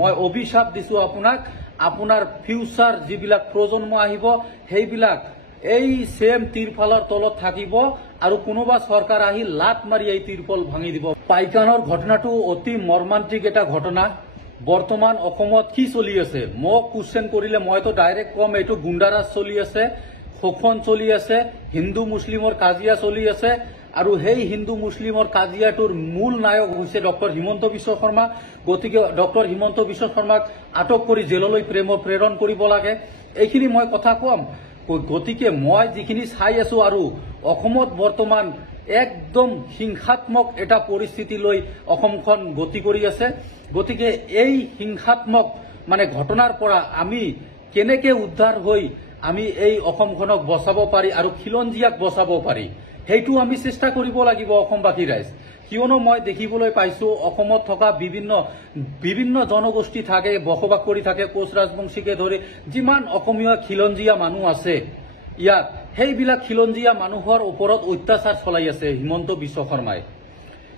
মই অভিশাপ দিছো আপোনাক আপোনাৰ ফিউচাৰ যিবিলাক প্ৰজন্ম আহিব সেইবিলাক এই সেম তিৰফালৰ তলত থাকিব আৰু কোনোবা চৰকাৰ আহি লাত মাৰি এই তিৰফল ভাঙি দিব। পাইকানৰ ঘটনাটো অতি মৰ্মান্তিক এটা ঘটনা। বৰ্তমান অসমত কি চলি আছে মোক কুৱেশ্যন কৰিলে মইতো ডাইৰেক্ট কম এইটো গুণ্ডাৰাজ চলি আছে, শোষণ চলি আছে, হিন্দু মুছলিমৰ কাজিয়া চলি আছে আৰু সেই হিন্দু মুছলিমৰ কাজিয়াটোৰ মূল নায়ক হৈছে ডক্টৰ হিমন্ত বিশ্ব শৰ্মা। গতিকে ডক্টৰ হিমন্ত বিশ্ব শৰ্মাক আটক কৰি জেললৈ প্ৰেৰণ কৰিব লাগে। এইখিনি মই কথা কম। গতিকে মই যিখিনি চাই আছো আৰু অসমত বৰ্তমান একদম হিংসাত্মক এটা পৰিস্থিতিলৈ অসমখন গতি কৰি আছে। গতিকে এই হিংসাত্মক ঘটনাৰ পৰা আমি কেনেকে উদ্ধাৰ হৈ আমি এই অসমখনক বচাব পাৰি আৰু খিলঞ্জীয়াক বচাব পাৰি সেইটো আমি চেষ্টা কৰিব লাগিব অসমবাসী ৰাইজ। কিয়নো মই দেখিবলৈ পাইছো অসমত থকা বিভিন্ন জনগোষ্ঠী থাকে, বসবাস কৰি থাকে, কোচ ৰাজবংশীকে ধৰি যিমান অসমীয়া খিলঞ্জীয়া মানুহ আছে ইয়াত সেইবিলাক খিলঞ্জীয়া মানুহৰ ওপৰত অত্যাচাৰ চলাই আছে হিমন্ত বিশ্ব শৰ্মাই।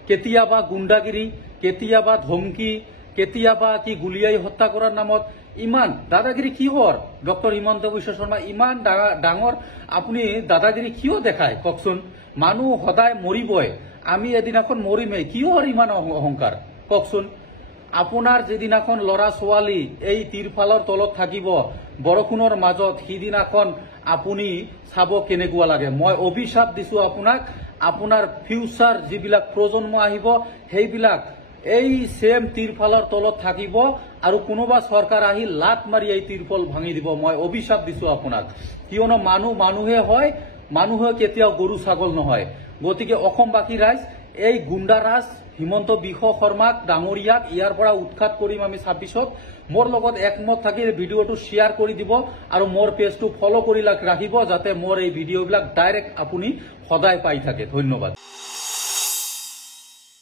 কেতিয়াবা গুণ্ডাগিৰি, কেতিয়াবা ধমকি, কেতিয়াবা কি গুলিয়াই হত্যা কৰাৰ নামত ইমান দাদাগিৰি কিহৰ? ডক্টৰ হিমন্ত বিশ্ব শৰ্মা ইমান ডাঙৰ আপুনি দাদাগিৰি কিয় দেখায় কওকচোন? মানুহ সদায় মৰিবই, আমি এদিনাখন মৰিমেই, কিহৰ ইমান অহংকাৰ কওকচোন? আপোনাৰ যিদিনাখন ল'ৰা ছোৱালী এই তিৰফালৰ তলত থাকিব বৰষুণৰ মাজত সিদিনাখন আপুনি চাব কেনেকুৱা লাগে। মই অভিশাপ দিছো আপোনাক আপোনাৰ ফিউচাৰ যিবিলাক প্ৰজন্ম আহিব সেইবিলাক এই সেম তিৰফালৰ তলত থাকিব আৰু কোনোবা চৰকাৰ আহি লাত মাৰি এই তিৰফল ভাঙি দিব। মই অভিশাপ দিছো আপোনাক। কিয়নো মানুহে হয়, মানুহে কেতিয়াও গৰু ছাগল নহয়। গতিকে অসমবাসী ৰাইজ এই গুণ্ডাৰাজ হিমন্ত বিশ্ব শৰ্মাক ডাঙৰীয়াক ইয়াৰ পৰা উৎখাত কৰিম আমি 26ত। মোৰ লগত একমত থাকি ভিডিঅ'টো শ্বেয়াৰ কৰি দিব আৰু মোৰ পেজটো ফলো কৰি ৰাখিব যাতে মোৰ এই ভিডিঅ'বিলাক ডাইৰেক্ট আপুনি সদায় পাই থাকে। ধন্যবাদ।